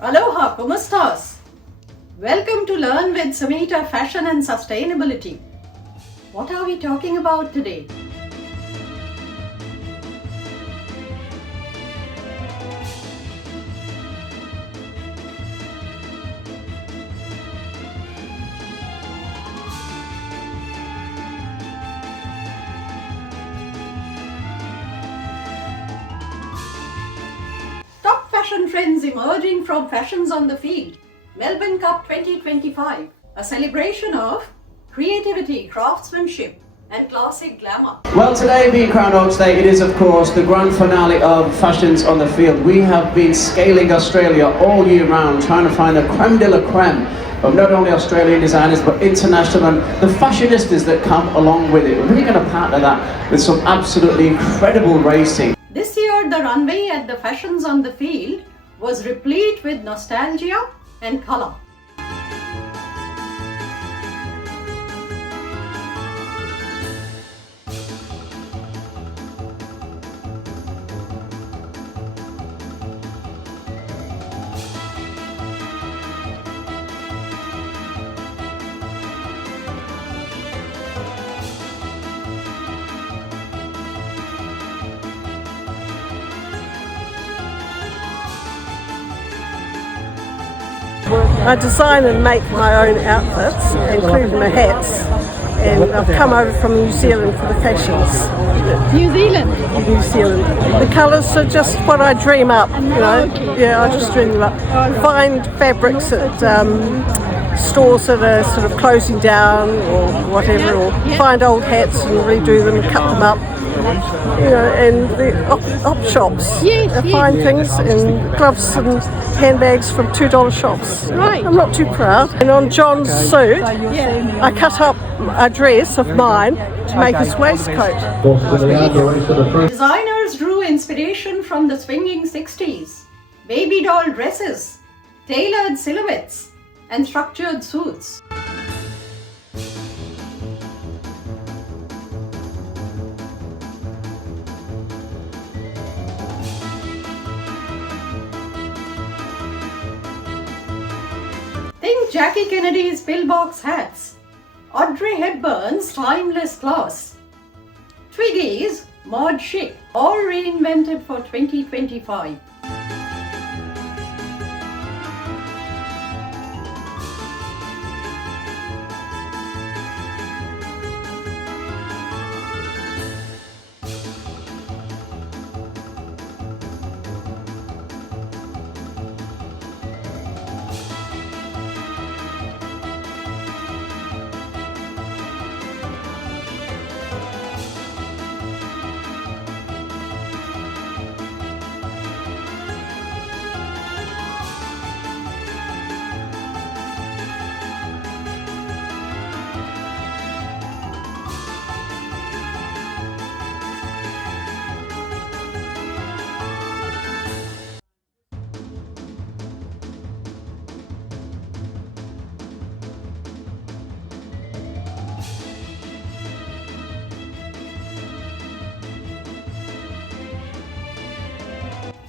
Aloha, ¿cómo estás? Welcome to Learn with Samita Fashion and Sustainability. What are we talking about today? Top fashion trends emerging from Fashions on the Field. Melbourne Cup 2025, a celebration of creativity, craftsmanship and classic glamour. Well, today being Crown Oaks Day, it is of course the grand finale of Fashions on the Field. We have been scaling Australia all year round, trying to find the creme de la creme of not only Australian designers but international and the fashionistas that come along with it. We're really going to partner that with some absolutely incredible racing. This year, the runway at the Fashions on the Field was replete with nostalgia and color. I design and make my own outfits, including my hats, and I've come over from New Zealand for the fashions. New Zealand? New Zealand. The colours are just what I dream up, you know. Okay. Yeah, I just dream them up. Find fabrics at stores that are sort of closing down or whatever, or find old hats and redo them and cut them up. You know, and the op shops. Yes, Find things and gloves and handbags from $2 shops. Right. I'm not too proud. And on John's suit, I cut up a dress of mine to make his waistcoat. Designers drew inspiration from the swinging 60s, baby doll dresses, tailored silhouettes, and structured suits. Think Jackie Kennedy's pillbox hats, Audrey Hepburn's timeless class, Twiggy's mod chic, all reinvented for 2025.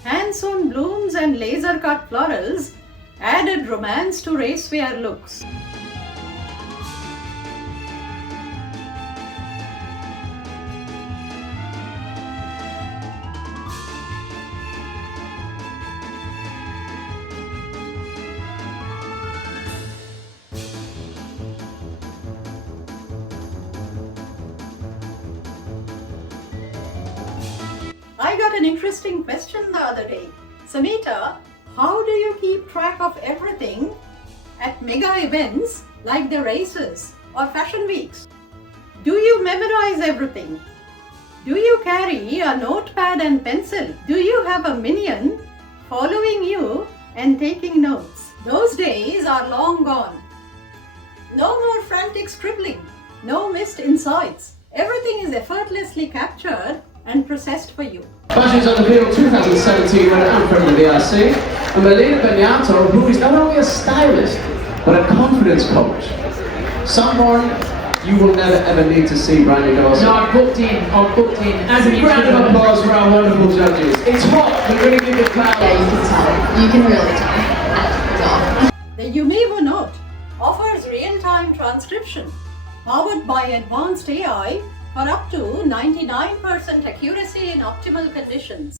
Hand-sewn blooms and laser-cut florals added romance to racewear looks. I got an interesting question the other day. Samita, how do you keep track of everything at mega events like the races or fashion weeks? Do you memorize everything? Do you carry a notepad and pencil? Do you have a minion following you and taking notes? Those days are long gone. No more frantic scribbling, no missed insights. Everything is effortlessly captured and processed for you. Fashions on the Field 2017 winner and from the VRC, and Melina Bagnato, who is not only a stylist but a confidence coach. Someone you will never ever need to see, Brandon Dawson. No, I've booked in. As a round of applause for our wonderful judges. It's hot, but really give it flowers. Yeah, you can tell. You can really tell. The Umevo Note offers real-time transcription powered by advanced AI for up to 99% accuracy in optimal conditions.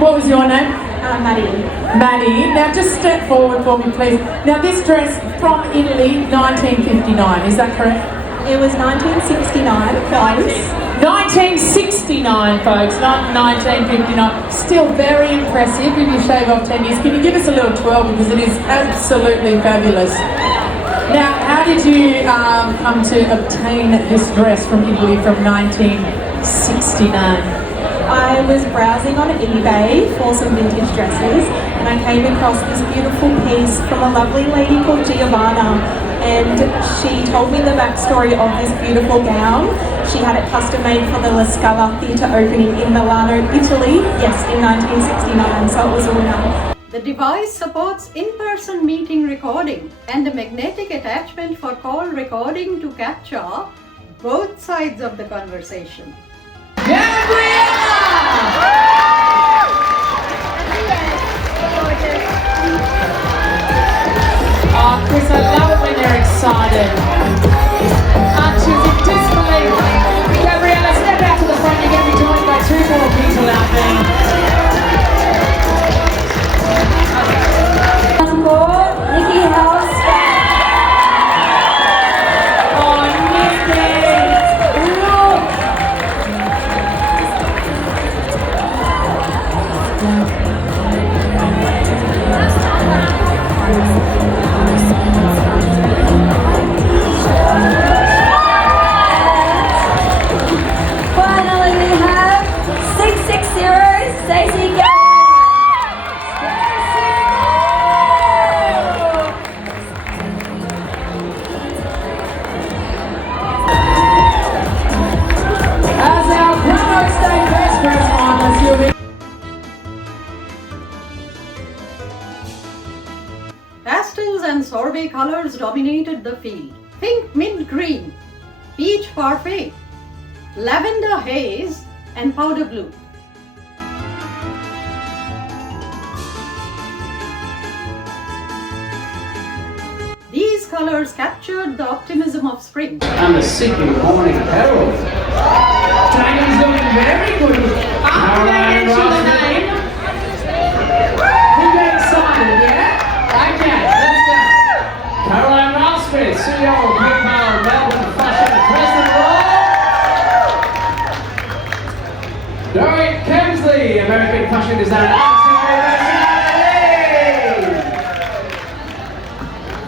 What was your name? Maddie. Maddie. Now just step forward for me, please. Now this dress from Italy, 1959, is that correct? It was 1969, folks. 1969, folks, not 1959. Still very impressive if you shave off 10 years. Can you give us a little twirl because it is absolutely fabulous. Now, how did you come to obtain this dress from Italy from 1969? I was browsing on eBay for some vintage dresses and I came across this beautiful piece from a lovely lady called Giovanna, and she told me the backstory of this beautiful gown. She had it custom made for the La Scala Theatre opening in Milano, Italy, yes, in 1969, so it was a winner. The device supports in-person meeting recording and a magnetic attachment for call recording to capture both sides of the conversation. Oh, Chris, I love it when they're excited. Aren't you in disbelief? Gabriella, step out to the front. You're going to be joined by 2 more people out there. Nikki House. Oh, Nikki! Look! Finally we have 660 Stacey Gay. As our promo state best press finalists, you'll be Pastels and sorbet colors dominated the field. Pink mint green, peach parfait, lavender haze, and powder blue. These colors captured the optimism of spring. And the Sydney Morning Herald. Dragon's looking very good. After they mention the name, we get excited, yeah? Okay, let's go. Caroline Ralsford, CEO of Melbourne Fashion President. Dorian Kemsley, American fashion designer.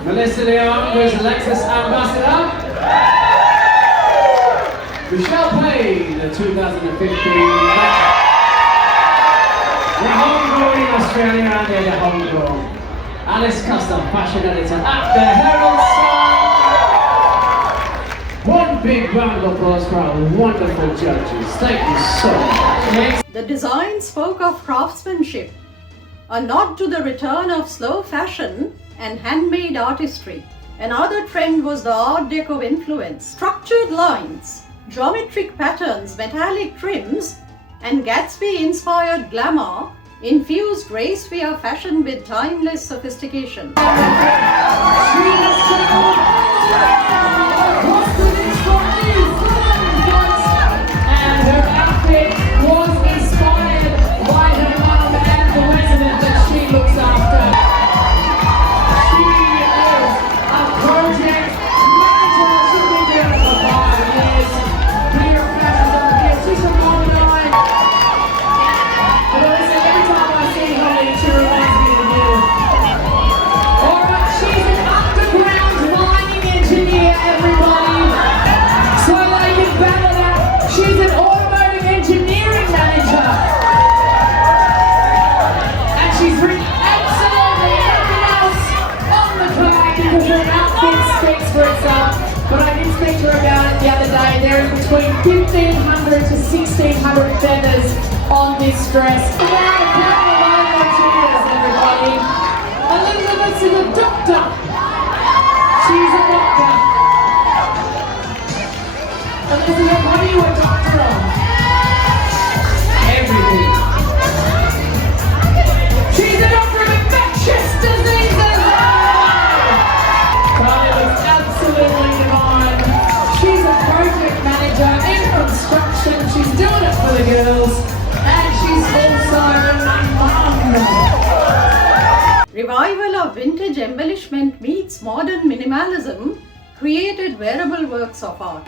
Melissa Leon, who is Lexus ambassador. Michelle Payne, the 2015. The homegrown in Australia and they're the homegrown. Alice Custom, fashion editor at the Herald Sun. One big round of applause for our wonderful judges. Thank you so much. The design spoke of craftsmanship, a nod to the return of slow fashion and handmade artistry. Another trend was the Art Deco influence. Structured lines, geometric patterns, metallic trims, and Gatsby-inspired glamour infused racewear fashion with timeless sophistication. And her outfit was inspired by her mum and the resident that she looks after. She is a project manager. She's been doing it for 5 years. Here at Fashions on the Field. She's from Melbourne. But listen, every time I see Holly, she reminds me of you. Alright, she's an underground mining engineer, everybody. between 1,500 to 1,600 feathers on this dress. Now the camera cheers, everybody. Elizabeth is a doctor. She's a doctor. Elizabeth, what are you a doctor of? Everything. She's a doctor of infectious diseases. Carly looks absolutely divine. She's a project manager in construction. She's doing it for the girls. And she's also a mum. Revival of vintage embellishment meets modern minimalism created wearable works of art.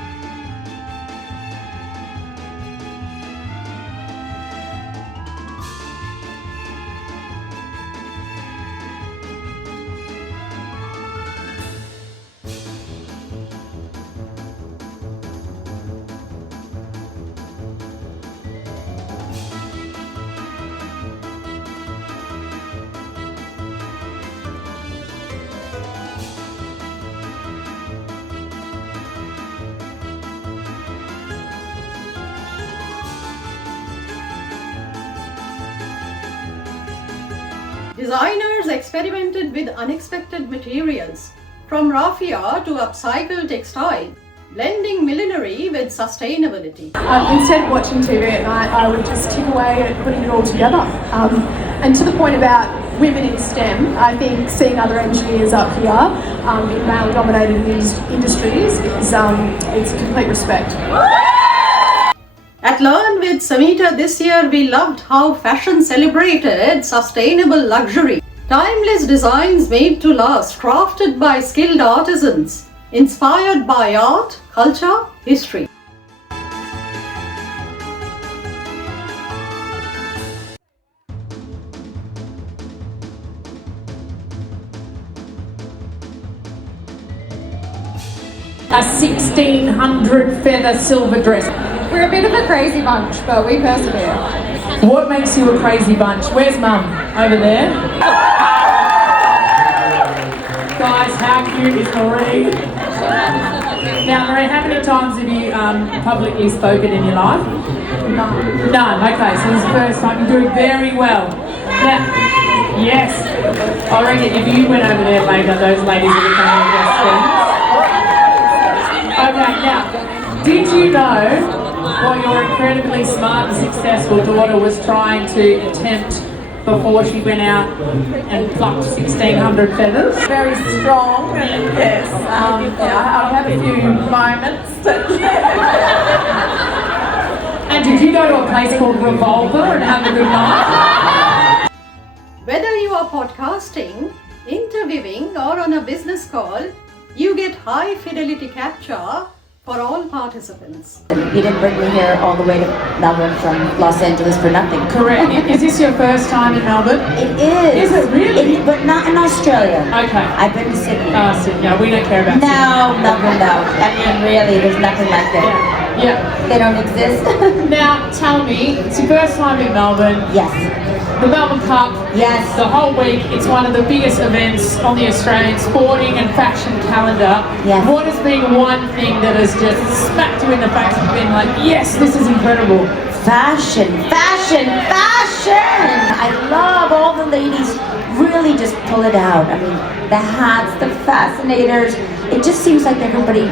Designers experimented with unexpected materials, from raffia to upcycled textile, blending millinery with sustainability. Instead of watching TV at night, I would just tip away at putting it all together. And to the point about women in STEM, I think seeing other engineers up here in male-dominated industries is it's complete respect. At LearnWithSamita this year, we loved how fashion celebrated sustainable luxury. Timeless designs made to last, crafted by skilled artisans, inspired by art, culture, history. A 1,600 feather silver dress. We're a bit of a crazy bunch, but we persevere. What makes you a crazy bunch? Where's Mum? Over there. Guys, how cute is Marie? Now, Marie, how many times have you publicly spoken in your life? None. None. Okay, so this is the first time. You're doing very well. Now, yes. I reckon if you went over there later, those ladies would become your best friends. Okay, now, did you know what your incredibly smart and successful daughter was trying to attempt before she went out and plucked 1,600 feathers? Very strong, and yes, I've had a few moments. And did you go to a place called Revolver and have a good night? Whether you are podcasting, interviewing, or on a business call, you get high fidelity capture for all participants. You didn't bring me here all the way to Melbourne from Los Angeles for nothing. Correct. Is this your first time in Melbourne? It is. Is it really? But not in Australia. Okay. I've been to Sydney. Sydney. No, we don't care about Sydney. No, Melbourne, no. I mean, really, there's nothing like that. Yeah. They don't exist. Now, tell me, it's your first time in Melbourne. Yes. The Melbourne Cup. Yes. The whole week, it's one of the biggest events on the Australian sporting and fashion calendar. Yes. What has been one thing that has just smacked you in the face and been like, yes, this is incredible? Fashion, fashion, fashion! I love all the ladies really just pull it out. I mean, the hats, the fascinators. It just seems like everybody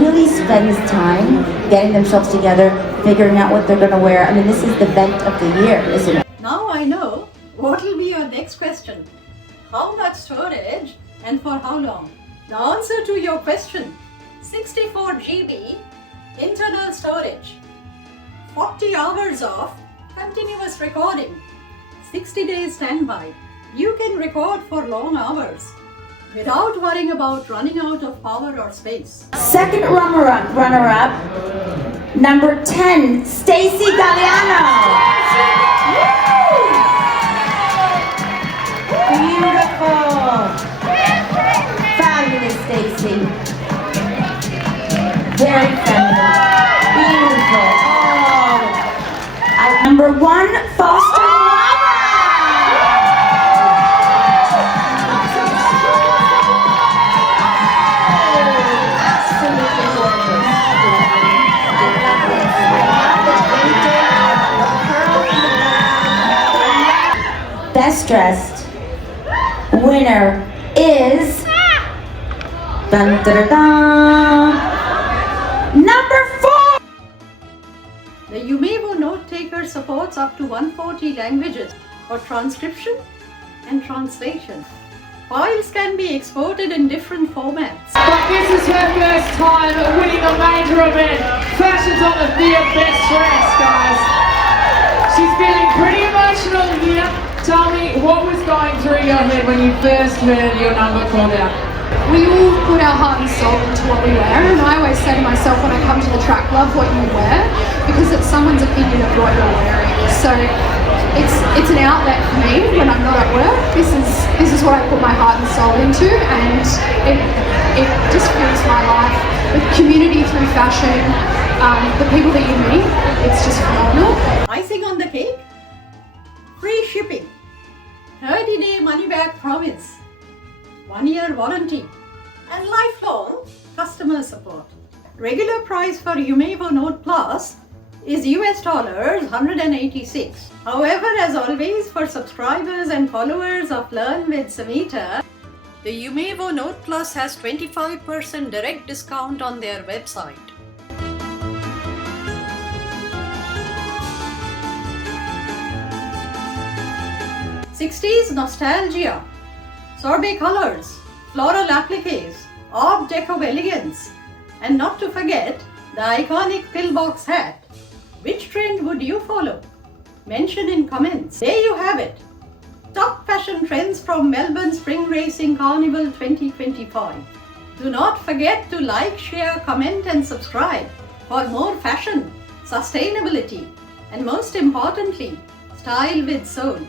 really spends time getting themselves together, figuring out what they're going to wear. I mean, this is the event of the year, isn't it? Now I know what will be your next question. How much storage and for how long? The answer to your question: 64 GB internal storage, 40 hours of continuous recording, 60 days standby. You can record for long hours without worrying about running out of power or space. Second runner-up, number 10, Stacy Galliano. Beautiful. Fabulous, Stacy. Very feminine. Beautiful. Oh. Number 1, Foster Lava. Absolutely gorgeous. best dressed winner is dun, dun, dun, dun, number 4. The Umevo note taker supports up to 140 languages for transcription and translation. Files can be exported in different formats. But this is her first time winning a major event. Fashions on the field, best dressed, guys. She's feeling pretty emotional here. Tell me, what was going through your head when you first heard your number called out? We all put our heart and soul into what we wear, and I always say to myself when I come to the track, love what you wear, because it's someone's opinion of what you're wearing. So it's an outlet for me when I'm not at work. This is what I put my heart and soul into, and it just fills my life with community through fashion. The people that you meet, it's just phenomenal. Icing on the cake? Free shipping, 30-day money-back promise, 1-year warranty, and lifelong customer support. Regular price for Umevo Note Plus is US dollars 186. However, as always, for subscribers and followers of LearnWithSamita, the Umevo Note Plus has 25% direct discount on their website. '60s nostalgia, Sorbet colors, floral appliques, Art Deco elegance, and not to forget the iconic pillbox hat. Which trend would you follow? Mention in comments. There you have it. Top fashion trends from Melbourne Spring Racing Carnival 2025. Do not forget to like, share, comment and subscribe for more fashion, sustainability and most importantly, style with Sewn.